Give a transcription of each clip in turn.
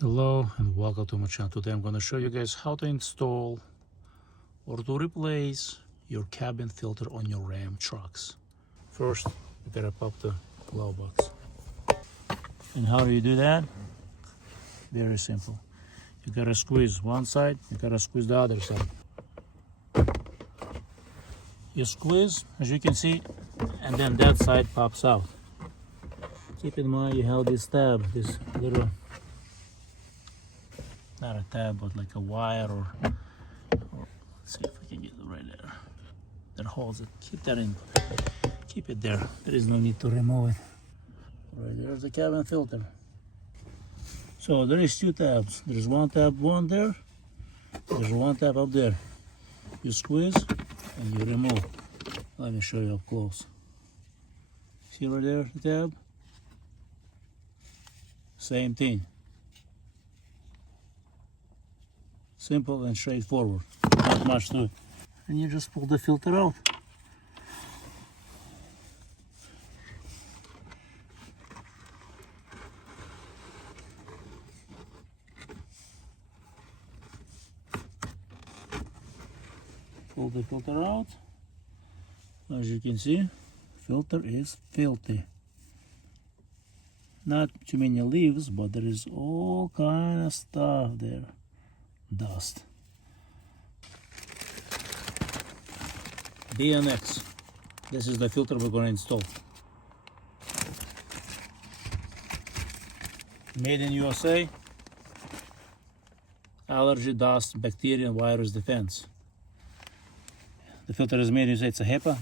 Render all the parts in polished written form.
Hello and welcome to my channel. Today I'm going to show you guys how to install or to replace your cabin filter on your Ram trucks. First, you gotta pop the glove box. And how do you do that? Very simple. You gotta squeeze one side, you gotta squeeze the other side. You squeeze, as you can see, and then that side pops out. Keep in mind you have this tab, this little, not a tab, but like a wire or let's see if we can get it right there. That holds it. Keep that in. Keep it there. There is no need to remove it. Right there's the cabin filter. So there is two tabs. There's one tab there. There's one tab up there. You squeeze and you remove. Let me show you up close. See right there the tab? Same thing. Simple and straightforward, not much to it. And you just pull the filter out. Pull the filter out. As you can see, filter is filthy. Not too many leaves, but there is all kind of stuff there. Dust. BNX. This is the filter we're going to install. Made in USA. Allergy, dust, bacteria, and virus defense. The filter is made in USA. It's a HEPA,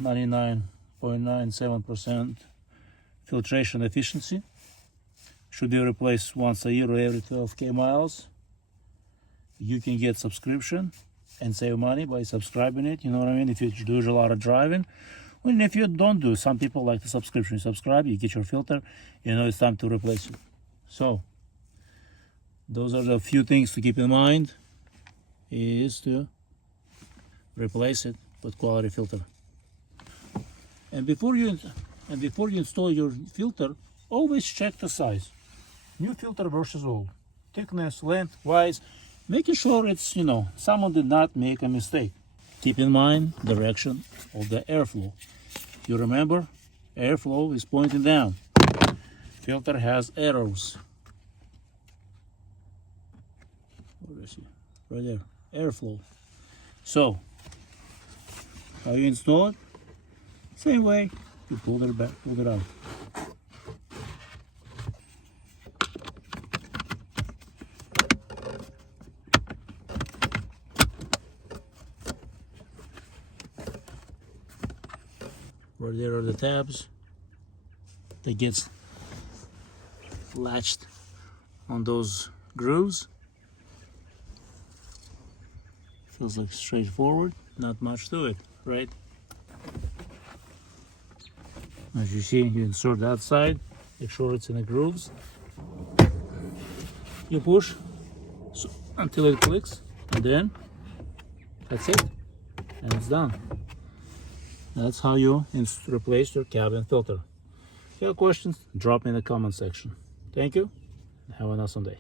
99.97% filtration efficiency. Should be replaced once a year or every 12,000 miles. You can get subscription and save money by subscribing it, you know what I mean, if you do a lot of driving. And if you don't do, some people like the subscription. You subscribe, you get your filter, you know it's time to replace it. So those are the few things to keep in mind, is to replace it with quality filter. And before you install your filter, always check the size. New filter versus old. Thickness, length, wise. Making sure it's, someone did not make a mistake. Keep in mind direction of the airflow. You remember, airflow is pointing down. Filter has arrows. Where is it? Right there, airflow. So, how you install it? Same way, you pull it back, pull it out. Right there are the tabs that gets latched on those grooves. Feels like straightforward, not much to it, right? As you see, you insert that side, make sure it's in the grooves. You push until it clicks, and then that's it, and it's done. That's how you replace your cabin filter. If you have questions, drop me in the comment section. Thank you, and have an awesome day.